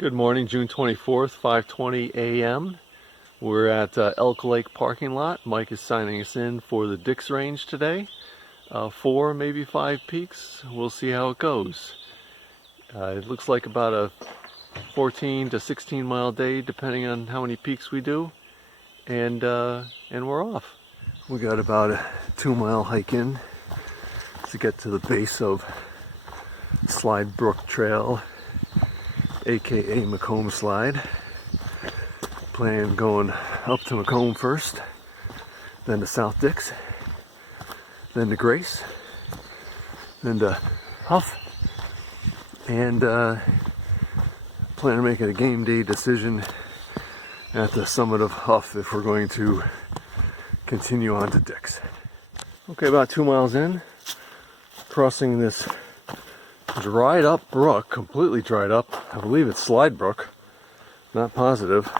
Good morning, June 24th, 5:20 a.m. We're at Elk Lake parking lot. Mike is signing us in for the Dix range today. 4, maybe 5 peaks. We'll see how it goes. It looks like about a 14 to 16 mile day, depending on how many peaks we do. And we're off. We got about a 2-mile hike in to get to the base of Slide Brook Trail, aka Macomb Slide. Plan on going up to Macomb first, then to South Dix, then to Grace, then to Hough, and plan on making a game day decision at the summit of Hough if we're going to continue on to Dix. Okay, about 2 miles in, crossing this dried up brook, completely dried up. I believe it's Slide Brook, not positive.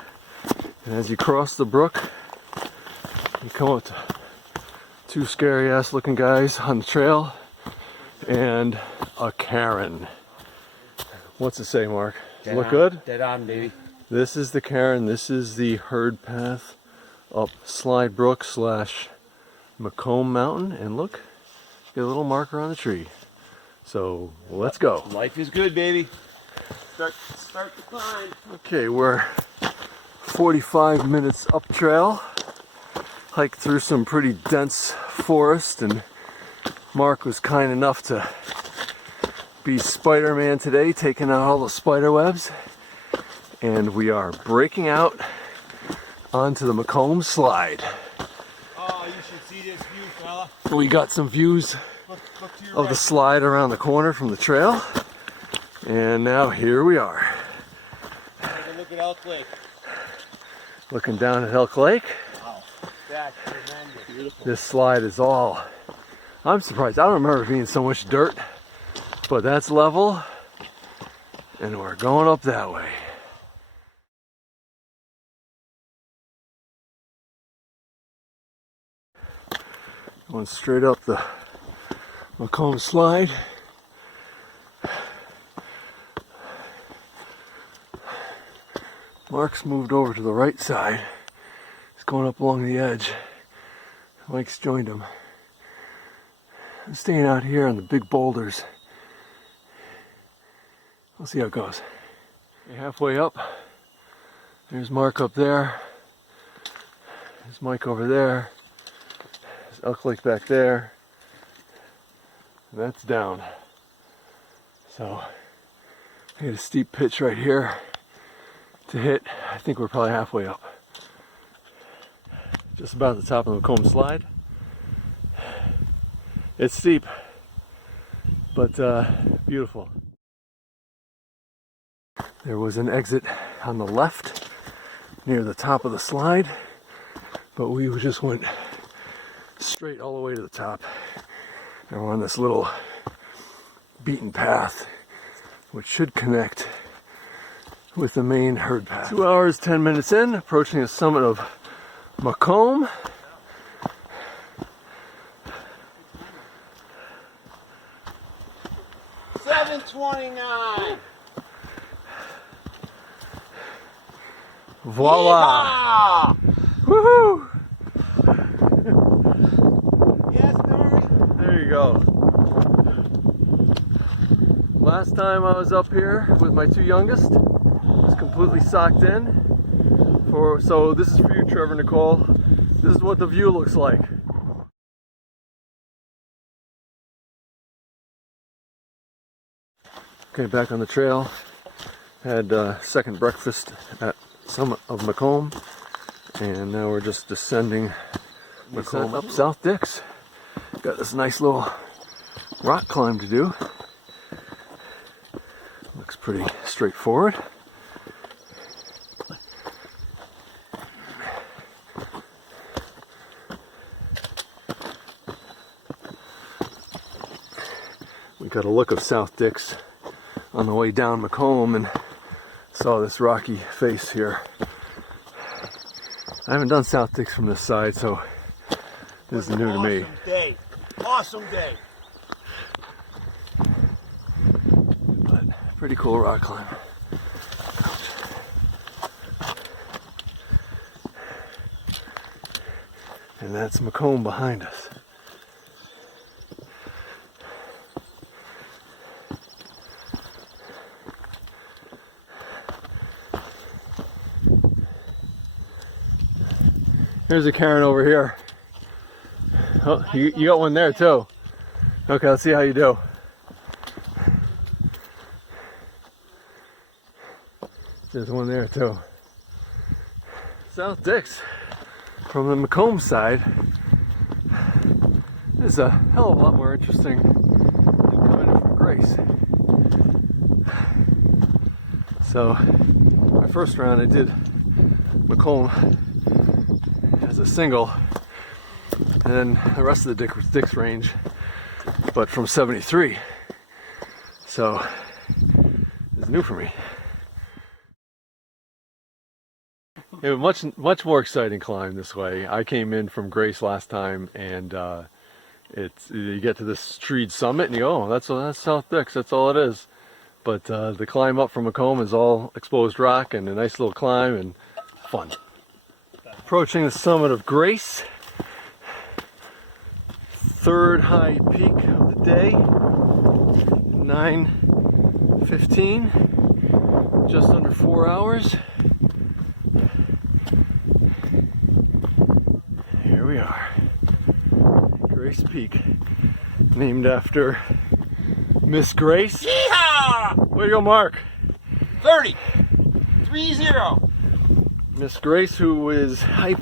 And as you cross the brook, you come up to 2 scary ass looking guys on the trail and a Karen. What's it say, Mark? Does it look good? Dead on, baby. This is the Karen. This is the herd path up Slide Brook / Macomb Mountain. And look, get a little marker on the tree. So let's go. Life is good, baby. Start the climb. Okay, we're 45 minutes up trail. Hiked through some pretty dense forest, and Mark was kind enough to be Spider-Man today, taking out all the spider webs. And we are breaking out onto the Macomb Slide. Oh, you should see this view, fella. We got some views Look to your of right. the slide around the corner from the trail. And now here we are. Take a look at Elk Lake. Looking down at Elk Lake. Wow, that's tremendous. Beautiful. This slide is all, I'm surprised. I don't remember being so much dirt, but that's level. And we're going up that way. Going straight up the Macomb Slide. Mark's moved over to the right side. He's going up along the edge. Mike's joined him. I'm staying out here on the big boulders. We'll see how it goes. Okay, halfway up. There's Mark up there. There's Mike over there. There's Elk Lake back there. And that's down. So I got a steep pitch right here to hit. I think we're probably halfway up. Just about the top of the Macomb Slide. It's steep, but beautiful. There was an exit on the left near the top of the slide, but we just went straight all the way to the top. And we're on this little beaten path, which should connect with the main herd path. 2 hours, 10 minutes in, approaching the summit of Macomb. $7.29. Voila! Woohoo! Yes, Dory. There you go. Last time I was up here with my 2 youngest, was completely socked in. So this is for you, Trevor, Nicole. This is what the view looks like. Okay, back on the trail. Had second breakfast at summit of Macomb, and now we're just descending Macomb up South Dix. Got this nice little rock climb to do. Looks pretty straightforward. We got a look of South Dix on the way down Macomb and saw this rocky face here. I haven't done South Dix from this side, so this is new to me. Awesome day. Awesome day. But pretty cool rock climb. And that's Macomb behind us. Here's a cairn over here. Oh, you got one there too. Okay, let's see how you do. There's one there too. South Dix, from the Macomb side, is a hell of a lot more interesting than coming in from Grace. So, my first round I did Macomb as a single, and then the rest of the Dix range, but from 73. So, it's new for me. It was much more exciting climb this way. I came in from Grace last time, and you get to this treed summit and you go, oh, that's South Dix, that's all it is. But the climb up from Macomb is all exposed rock and a nice little climb and fun. Approaching the summit of Grace, third high peak of the day, 9:15, just under 4 hours. Here we are, Grace Peak, named after Miss Grace. Yeehaw! Way to go, Mark. 30. 30. Miss Grace, who is high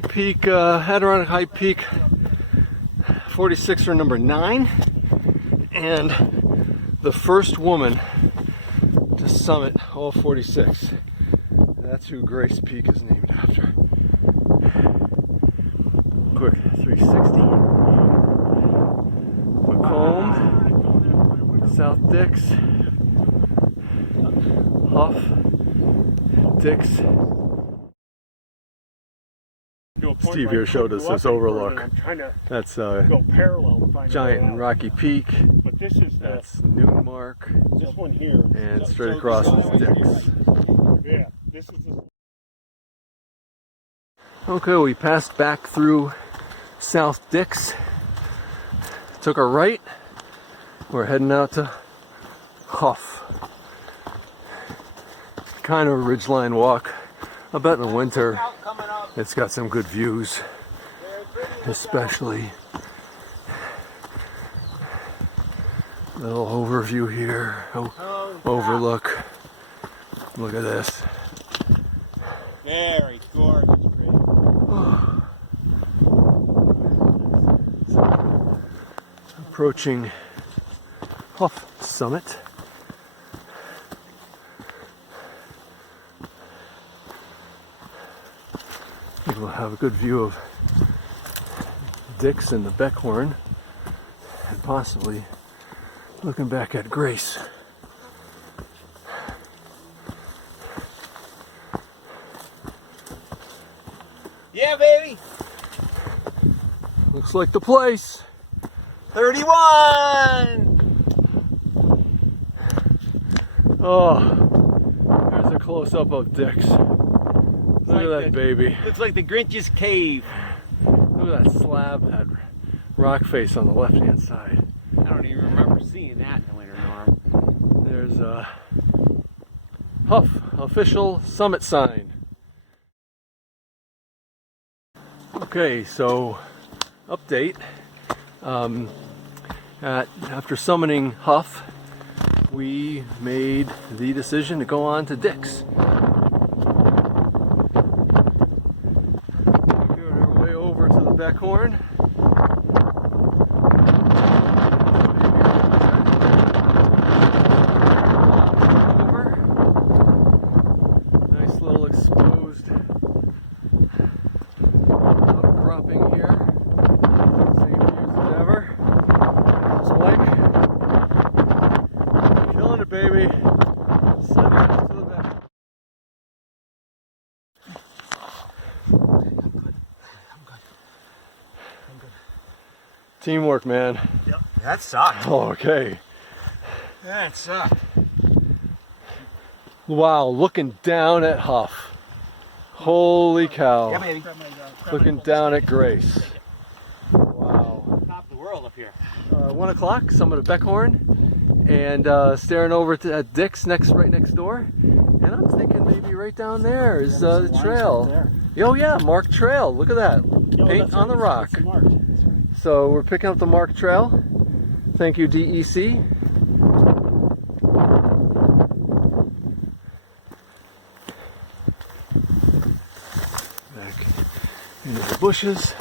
peak, Adirondack High Peak 46er number 9, and the first woman to summit all 46. That's who Grace Peak is named after. Quick 360. Macomb, South Dix, Hough, Dix. Steve here showed us this overlook. That's giant and rocky peak. But this is that's Noon Mark. This one here. And straight across is Dix. Yeah, this is the... Okay, we passed back through South Dix. Took a right. We're heading out to Hough. Kind of a ridgeline walk. I bet in the winter it's got some good views, especially a little overview here. Overlook. Look at this. Very gorgeous. Approaching Hough Summit. We'll have a good view of Dix and the Beckhorn, and possibly looking back at Grace. Yeah, baby. Looks like the place. 31. Oh, there's a close-up of Dix. Look at that baby. Looks like the Grinch's cave. Look at that slab, that rock face on the left-hand side. I don't even remember seeing that in the winter, Norm. There's a Hough official summit sign. Okay, so update. After summiting Hough, we made the decision to go on to Dix. We're our way over to the Beckhorn. Nice little exposed outcropping here. Same views as ever. There's Mike. Killing it, baby. Send it out to the back. I'm good. Teamwork, man. Yep. That sucked. Oh, okay. That sucked. Wow, looking down at Hough. Holy cow. Yeah, baby. Looking down at Grace. Wow. Top of the world up here. 1 o'clock, summit of Beckhorn, and staring over at Dix right next door. And I'm thinking maybe right down there is the trail. Oh yeah, marked trail. Look at that. Paint on the rock. So we're picking up the marked trail. Thank you, DEC. Back into the bushes.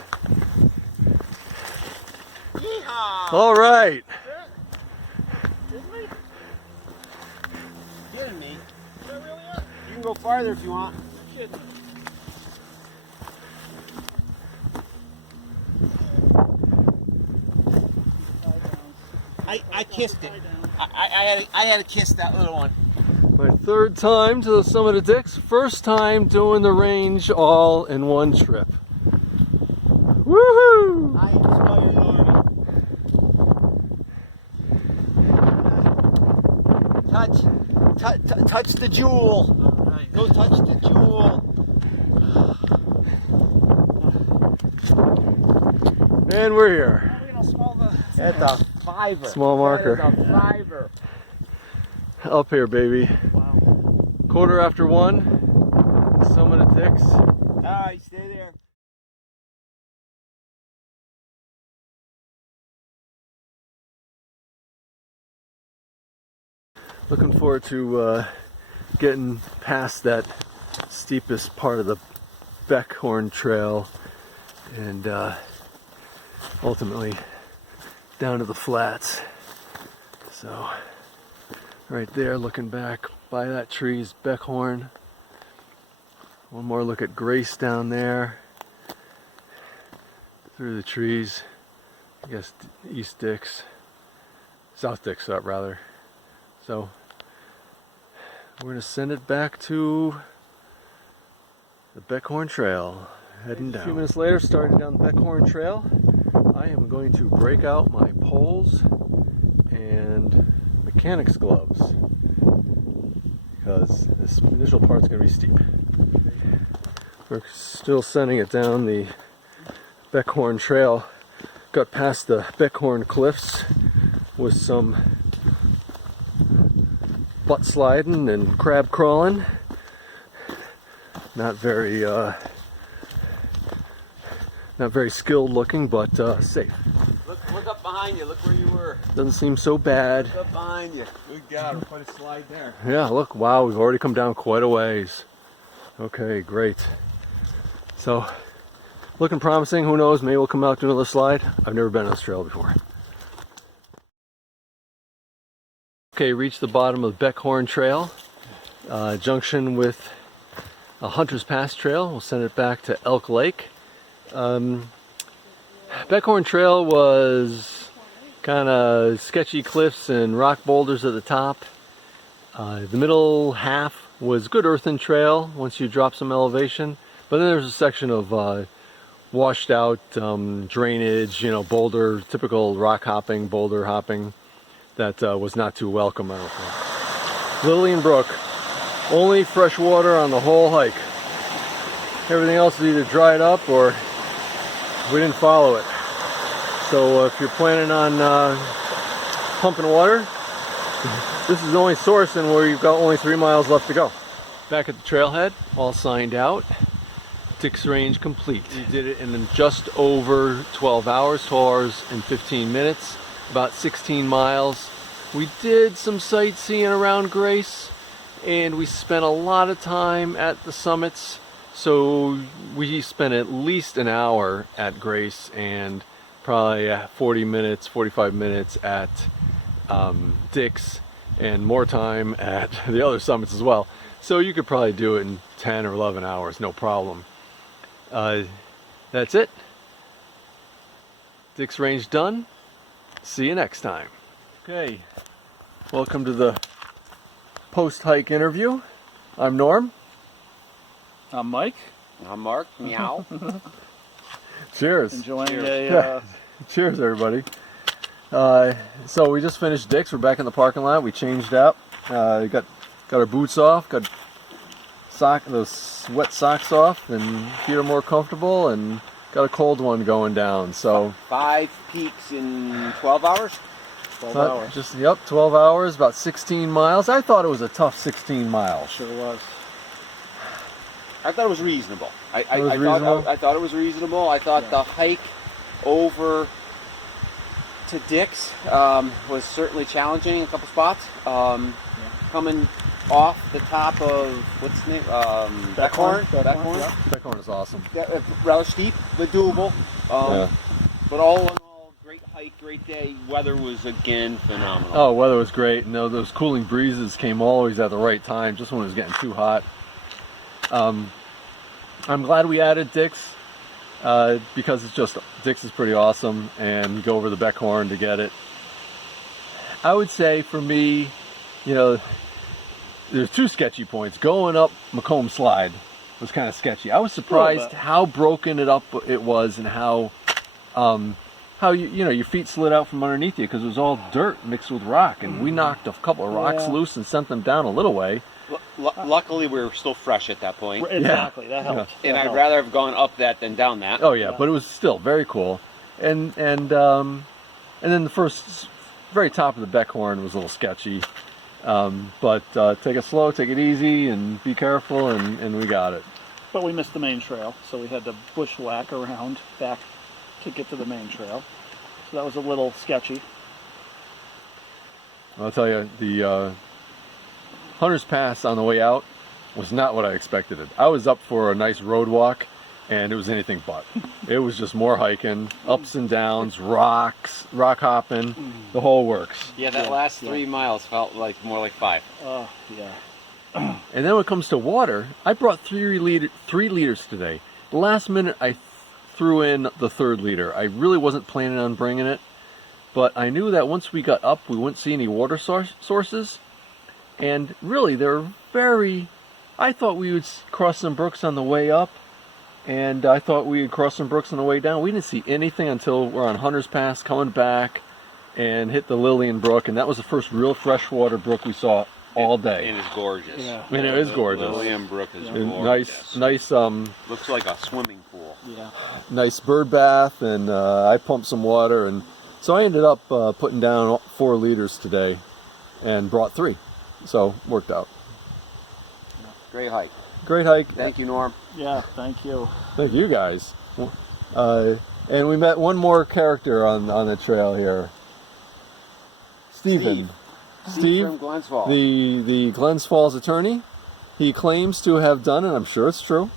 Yeehaw! All right. Kidding me? You can go farther if you want. I kissed it. I had to kiss that little one. My third time to the summit of Dix. First time doing the range all in one trip. Woohoo! I inspired Norman. Touch the jewel. Go touch the jewel. And we're here. That's a fiver. Small marker. That is a fiver. Up here, baby. Wow. 1:15. Summit of Dix. All right, stay there. Looking forward to getting past that steepest part of the Beckhorn Trail and ultimately down to the flats. So right there, looking back by that tree's Beckhorn. One more look at Grace down there through the trees. I guess East Dix, South Dix rather. So we're gonna send it back to the Beckhorn Trail, heading down. A few minutes later, starting down the Beckhorn Trail, I am going to break out my poles and mechanics gloves because this initial part's going to be steep. We're still sending it down the Beckhorn Trail. Got past the Beckhorn Cliffs with some butt sliding and crab crawling. Not very skilled looking, but safe. Look up behind you. Look where you were. Doesn't seem so bad. Look up behind you. Good God, we'll put a slide there. Yeah, look, wow, we've already come down quite a ways. Okay, great. So, looking promising. Who knows, maybe we'll come out to another slide. I've never been on this trail before. Okay, reached the bottom of the Beckhorn Trail. Junction with a Hunter's Pass Trail. We'll send it back to Elk Lake. Beckhorn Trail was kind of sketchy cliffs and rock boulders at the top. The middle half was good earthen trail once you drop some elevation, but then there's a section of washed out drainage, boulder, typical rock hopping, boulder hopping that was not too welcome, I don't think. Lillian Brook, only fresh water on the whole hike. Everything else is either dried up or we didn't follow it. So if you're planning on pumping water, this is the only source and where you've got only 3 miles left to go. Back at the trailhead, all signed out. Dix range complete. We did it in just over 12 hours, 12 hours and 15 minutes, about 16 miles. We did some sightseeing around Grace and we spent a lot of time at the summits. So we spent at least an hour at Grace and probably 40 minutes, 45 minutes at Dix, and more time at the other summits as well. So you could probably do it in 10 or 11 hours, no problem. That's it. Dix range done. See you next time. Okay, welcome to the post-hike interview. I'm Norm. I'm Mike. I'm Mark. Meow. Cheers. Enjoying Yeah. Cheers, everybody. So we just finished Dix. We're back in the parking lot. We changed up. Got our boots off. Got those wet socks off and feel more comfortable, and got a cold one going down. So 5 peaks in 12 hours? 12 hours. just 12 hours, about 16 miles. I thought it was a tough 16 miles. Sure was. I thought it was reasonable. I reasonable? thought it was reasonable. I thought the hike over to Dix was certainly challenging in a couple spots. Coming off the top of, what's the name? Beckhorn. Yeah. Beckhorn is awesome. Yeah, rather steep, but doable. Yeah. But all in all, great hike, great day. Weather was again phenomenal. Oh, weather was great. And those cooling breezes came always at the right time, just when it was getting too hot. I'm glad we added Dix because Dix is pretty awesome, and go over the Beckhorn to get it. I would say for me, there's 2 sketchy points. Going up Macomb Slide was kind of sketchy. I was surprised how broken it was, and how your feet slid out from underneath you, because it was all dirt mixed with rock, and we knocked a couple of rocks loose and sent them down a little way. Luckily, we were still fresh at that point. Exactly, that helped. And That I'd helped. rather have gone up that than down that. Oh yeah, but it was still very cool. And then the very top of the Beckhorn was a little sketchy. But take it slow, take it easy, and be careful, and we got it. But we missed the main trail, so we had to bushwhack around back to get to the main trail. So that was a little sketchy. I'll tell you, the Hunter's Pass on the way out was not what I expected it. I was up for a nice road walk, and it was anything but. It was just more hiking, ups and downs, rock hopping, the whole works. Yeah, that last 3 miles felt like more like 5. Oh, yeah. And then when it comes to water, I brought 3 liters today. The last minute I threw in the 3rd liter. I really wasn't planning on bringing it, but I knew that once we got up, we wouldn't see any water sources. And really, I thought we would cross some brooks on the way up, and I thought we would cross some brooks on the way down. We didn't see anything until we're on Hunter's Pass, coming back, and hit the Lillian Brook, and that was the first real freshwater brook we saw all day. And it's gorgeous. Yeah. And it is gorgeous. Lillian Brook is And gorgeous. nice, Looks like a swimming pool. Yeah. nice bird bath, and I pumped some water, and so I ended up putting down 4 liters today, and brought 3. So, worked out. Great hike. Great hike. Thank you, Norm. Yeah, thank you. Thank you guys. And we met one more character on the trail here. Steve From Glens Falls. the Glens Falls attorney. He claims to have done, and I'm sure it's true,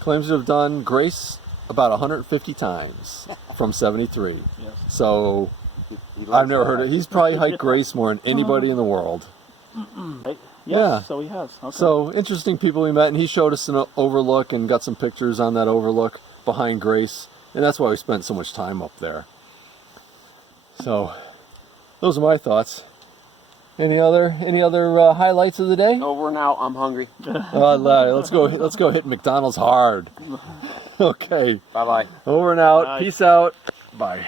claims to have done Grace about 150 times from 73. Yes. So He I've loves never that heard it. hike. He's probably hiked Grace more than anybody in the world. Right? Yes, Yeah. so he has. Okay. So interesting people we met, and he showed us an overlook and got some pictures on that overlook behind Grace, and that's why we spent so much time up there. So those are my thoughts. Any other highlights of the day? Over and out. I'm hungry. Let's go hit McDonald's hard. Okay, Bye-bye. over and out. Bye. Peace out. Bye.